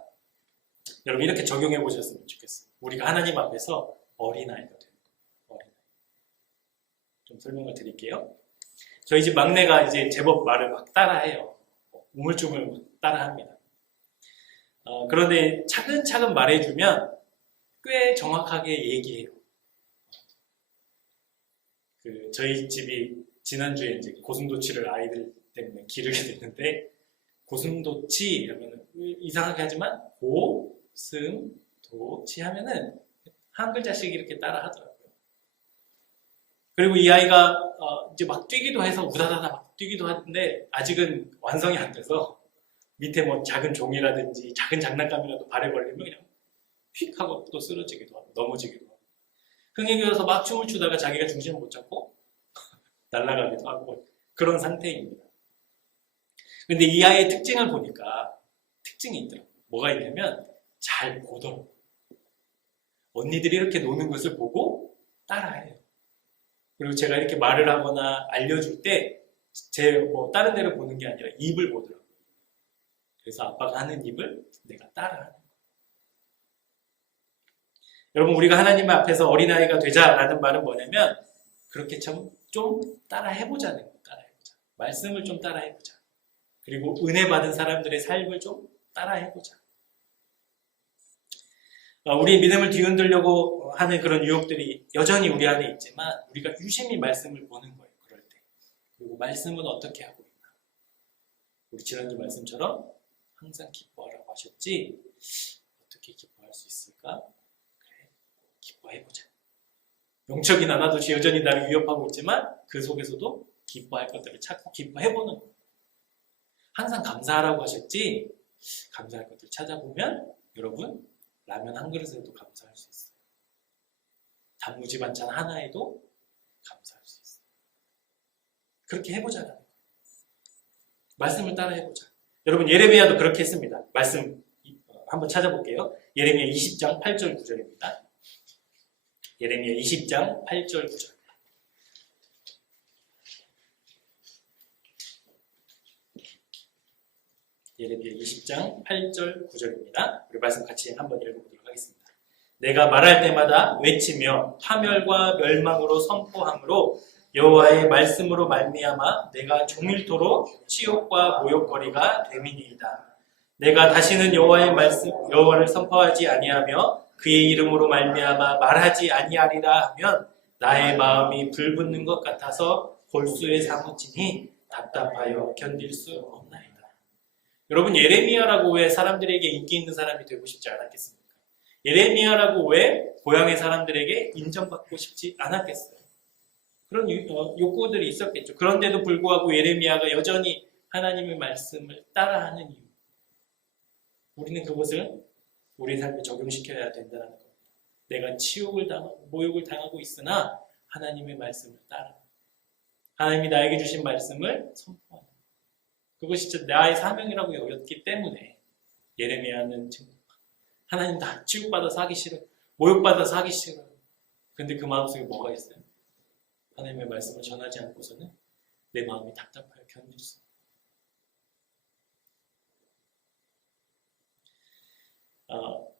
여러분 이렇게 적용해 보셨으면 좋겠어요. 우리가 하나님 앞에서 어린아이가 되는 거예요. 어린아이. 좀 설명을 드릴게요. 저희 집 막내가 이제 제법 말을 막 따라해요. 우물쭈물 따라합니다. 그런데 차근차근 말해주면 꽤 정확하게 얘기해요. 저희 집이 지난주에 이제 고슴도치를 아이들 때문에 기르게 됐는데 고슴도치 하면은 이상하게 하지만 고슴도치 하면은 한 글자씩 이렇게 따라 하더라고요. 그리고 이 아이가 이제 막 뛰기도 해서 우다다다 막 뛰기도 하는데 아직은 완성이 안 돼서 밑에 뭐 작은 종이라든지 작은 장난감이라도 발에 걸리면 그냥 휙 하고 또 쓰러지기도 하고 넘어지기도 하고 흥에 겨워서 막 춤을 추다가 자기가 중심을 못 잡고 날아가기도 하고 그런 상태입니다. 근데 이 아이의 특징을 보니까 특징이 있더라고요. 뭐가 있냐면 잘 보더라고요. 언니들이 이렇게 노는 것을 보고 따라해요. 그리고 제가 이렇게 말을 하거나 알려줄 때 제 뭐 다른 데를 보는 게 아니라 입을 보더라고요. 그래서 아빠가 하는 입을 내가 따라하는 거예요. 여러분, 우리가 하나님 앞에서 어린아이가 되자라는 말은 뭐냐면 그렇게 좀 따라해보자는 거예요. 따라해보자. 말씀을 좀 따라해보자. 그리고 은혜 받은 사람들의 삶을 좀 따라해보자. 우리의 믿음을 뒤흔들려고 하는 그런 유혹들이 여전히 우리 안에 있지만 우리가 유심히 말씀을 보는 거예요. 그럴 때. 그리고 말씀은 어떻게 하고 있나. 우리 지난주 말씀처럼 항상 기뻐하라고 하셨지 어떻게 기뻐할 수 있을까? 그래, 기뻐해보자. 영적인 하나도 여전히 나를 위협하고 있지만 그 속에서도 기뻐할 것들을 찾고 기뻐해보는 거예요. 항상 감사하라고 하셨지 감사할 것들 찾아보면 여러분 라면 한 그릇에도 감사할 수 있어요. 단무지 반찬 하나에도 감사할 수 있어요. 그렇게 해보자라는 거예요. 말씀을 따라 해보자. 여러분 예레미야도 그렇게 했습니다. 말씀 한번 찾아볼게요. 예레미야 20장 8절 9절입니다. 예레미야 20장 8절 9절. 예레미야 20장 8절 9절입니다. 우리 말씀 같이 한번 읽어보도록 하겠습니다. 내가 말할 때마다 외치며 파멸과 멸망으로 선포함으로 여호와의 말씀으로 말미암아 내가 종일토록 치욕과 모욕거리가 됨이니이다. 내가 다시는 여호와를 선포하지 아니하며 그의 이름으로 말미암아 말하지 아니하리라 하면 나의 마음이 불붙는 것 같아서 골수에 사무치니 답답하여 견딜 수 없나이다. 여러분 예레미야라고 왜 사람들에게 인기 있는 사람이 되고 싶지 않았겠습니까? 예레미야라고 왜 고향의 사람들에게 인정받고 싶지 않았겠어요? 그런 욕구들이 있었겠죠. 그런데도 불구하고 예레미야가 여전히 하나님의 말씀을 따라하는 이유. 우리는 그것을 우리 삶에 적용시켜야 된다는 겁니다. 내가 치욕을 당하고 모욕을 당하고 있으나 하나님의 말씀을 따라. 하나님이 나에게 주신 말씀을 선포하는. 그것이 진짜 나의 사명이라고 여겼기 때문에 예레미야는 지금 하나님 나 치욕받아서 하기 싫어. 모욕받아서 하기 싫어. 근데 그 마음속에 뭐가 있어요? 하나님의 말씀을 전하지 않고서는 내 마음이 답답하여 견딜 수 없어요.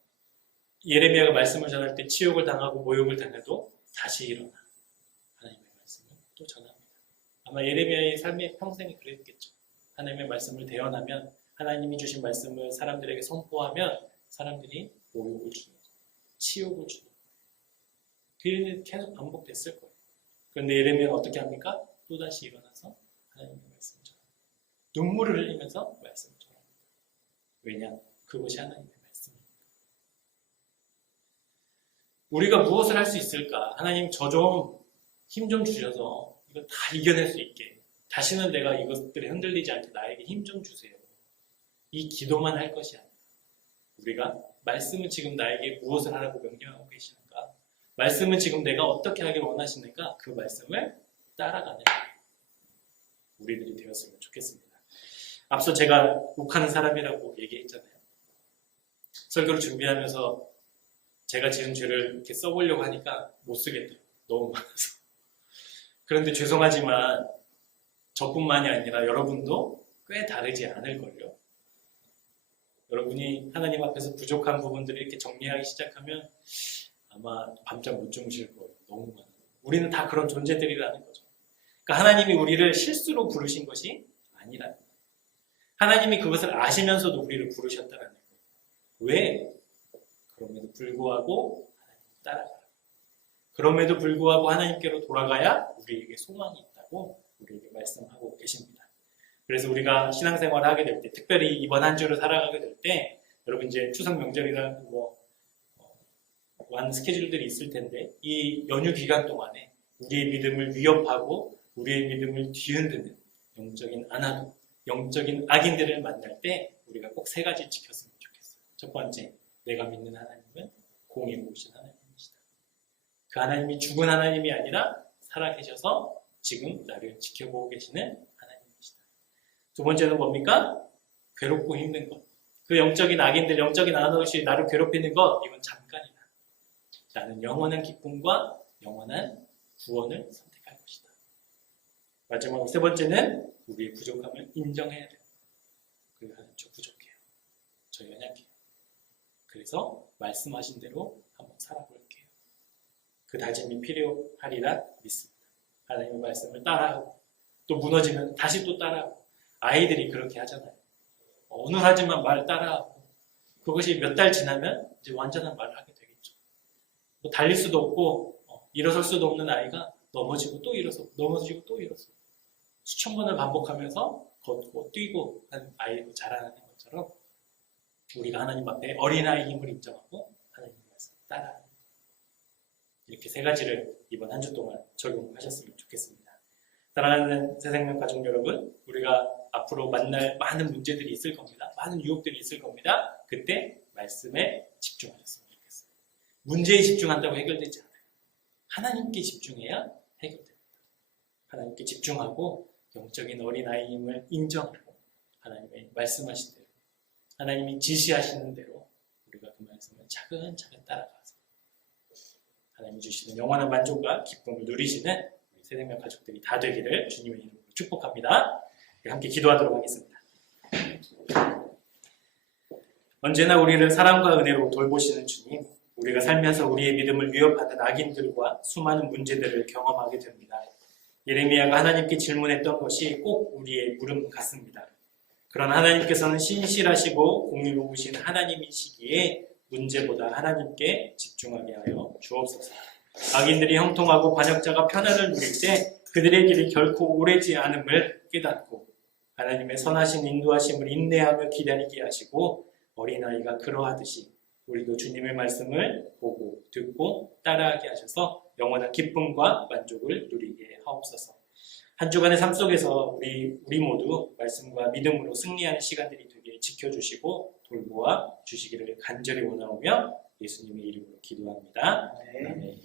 예레미야가 말씀을 전할 때 치욕을 당하고 모욕을 당해도 다시 일어나 하나님의 말씀을 또 전합니다. 아마 예레미야의 삶의 평생이 그랬겠죠. 하나님의 말씀을 대언하면 하나님이 주신 말씀을 사람들에게 선포하면 사람들이 모욕을 주는 치욕을 주는 그 일이 계속 반복됐을 거예요. 그런데 예레미야는 어떻게 합니까? 또다시 일어나서 하나님의 말씀을 전합니다. 눈물을 흘리면서 말씀을 전합니다. 왜냐? 그것이 하나님의 말씀입니다. 우리가 무엇을 할 수 있을까? 하나님 저 좀 힘 좀 주셔서 이거 다 이겨낼 수 있게 다시는 내가 이것들에 흔들리지 않게 나에게 힘 좀 주세요. 이 기도만 할 것이 아니라 우리가 말씀은 지금 나에게 무엇을 하라고 명령하고 계시는가? 말씀은 지금 내가 어떻게 하길 원하시는가? 그 말씀을 따라가는 우리들이 되었으면 좋겠습니다. 앞서 제가 욱하는 사람이라고 얘기했잖아요. 설교를 준비하면서 제가 지은 죄를 이렇게 써보려고 하니까 못 쓰겠더라고요. 너무 많아서. 그런데 죄송하지만 저뿐만이 아니라 여러분도 꽤 다르지 않을걸요. 여러분이 하나님 앞에서 부족한 부분들을 이렇게 정리하기 시작하면 아마 밤잠 못 주무실 거예요. 너무 많아요. 우리는 다 그런 존재들이라는 거죠. 그러니까 하나님이 우리를 실수로 부르신 것이 아니라는 거예요. 하나님이 그것을 아시면서도 우리를 부르셨다는 거예요. 왜? 그럼에도 불구하고 하나님 따라가라. 그럼에도 불구하고 하나님께로 돌아가야 우리에게 소망이 있다고 우리에게 말씀하고 계십니다. 그래서 우리가 신앙생활을 하게 될 때, 특별히 이번 한 주를 살아가게 될 때, 여러분 이제 추석 명절이나 많은 스케줄들이 있을 텐데, 이 연휴 기간 동안에 우리의 믿음을 위협하고 우리의 믿음을 뒤흔드는 영적인 악인들을 만날 때 우리가 꼭 세 가지 지켰으면 좋겠어요. 첫 번째, 내가 믿는 하나님은 공의 보이신 하나님이시다. 그 하나님이 죽은 하나님이 아니라 살아계셔서 지금 나를 지켜보고 계시는 하나님이시다. 두 번째는 뭡니까? 괴롭고 힘든 것. 그 영적인 악인들, 영적인 아나노시 나를 괴롭히는 것, 이건 잠깐이다. 나는 영원한 기쁨과 영원한 구원을 선택할 것이다. 마지막으로 세 번째는 우리의 부족함을 인정해야 돼요. 저 부족해요. 저 연약해요. 그래서 말씀하신 대로 한번 살아볼게요. 그 다짐이 필요하리라 믿습니다. 하나님의 말씀을 따라하고 또 무너지면 다시 또 따라하고 아이들이 그렇게 하잖아요. 어느 하지만 말 따라하고 그것이 몇 달 지나면 이제 완전한 말을 하게 되겠죠. 뭐 달릴 수도 없고 일어설 수도 없는 아이가 넘어지고 또 일어서 넘어지고 또 일어서 수천 번을 반복하면서 걷고 뛰고 하는 아이로 자라나는 것처럼 우리가 하나님 앞에 어린아이의 힘을 인정하고 하나님의 말씀을 따라하는 이렇게 세 가지를 이번 한 주 동안 적용하셨으면 좋겠습니다. 사랑하는 새생명 가족 여러분, 우리가 앞으로 만날 많은 문제들이 있을 겁니다. 많은 유혹들이 있을 겁니다. 그때 말씀에 집중하셨으면 좋겠어요. 문제에 집중한다고 해결되지 않아요. 하나님께 집중해야 해결됩니다. 하나님께 집중하고 영적인 어린아이임을 인정하고 하나님의 말씀하신 대로 하나님이 지시하시는 대로 우리가 그 말씀을 차근차근 따라가서 하나님이 주시는 영원한 만족과 기쁨을 누리시는 우리 새생명 가족들이 다 되기를 주님의 이름으로 축복합니다. 함께 기도하도록 하겠습니다. 언제나 우리를 사랑과 은혜로 돌보시는 주님, 우리가 살면서 우리의 믿음을 위협하는 악인들과 수많은 문제들을 경험하게 됩니다. 예레미야가 하나님께 질문했던 것이 꼭 우리의 물음 같습니다. 그러나 하나님께서는 신실하시고 공의로우신 하나님이시기에 문제보다 하나님께 집중하게 하여 주옵소서. 악인들이 형통하고 반역자가 편안을 누릴 때 그들의 길이 결코 오래지 않음을 깨닫고 하나님의 선하신 인도하심을 인내하며 기다리게 하시고 어린아이가 그러하듯이 우리도 주님의 말씀을 보고 듣고 따라하게 하셔서 영원한 기쁨과 만족을 누리게 하옵소서. 한 주간의 삶 속에서 우리 모두 말씀과 믿음으로 승리하는 시간들이 되게 지켜주시고 돌보아 주시기를 간절히 원하오며 예수님의 이름으로 기도합니다. 아멘.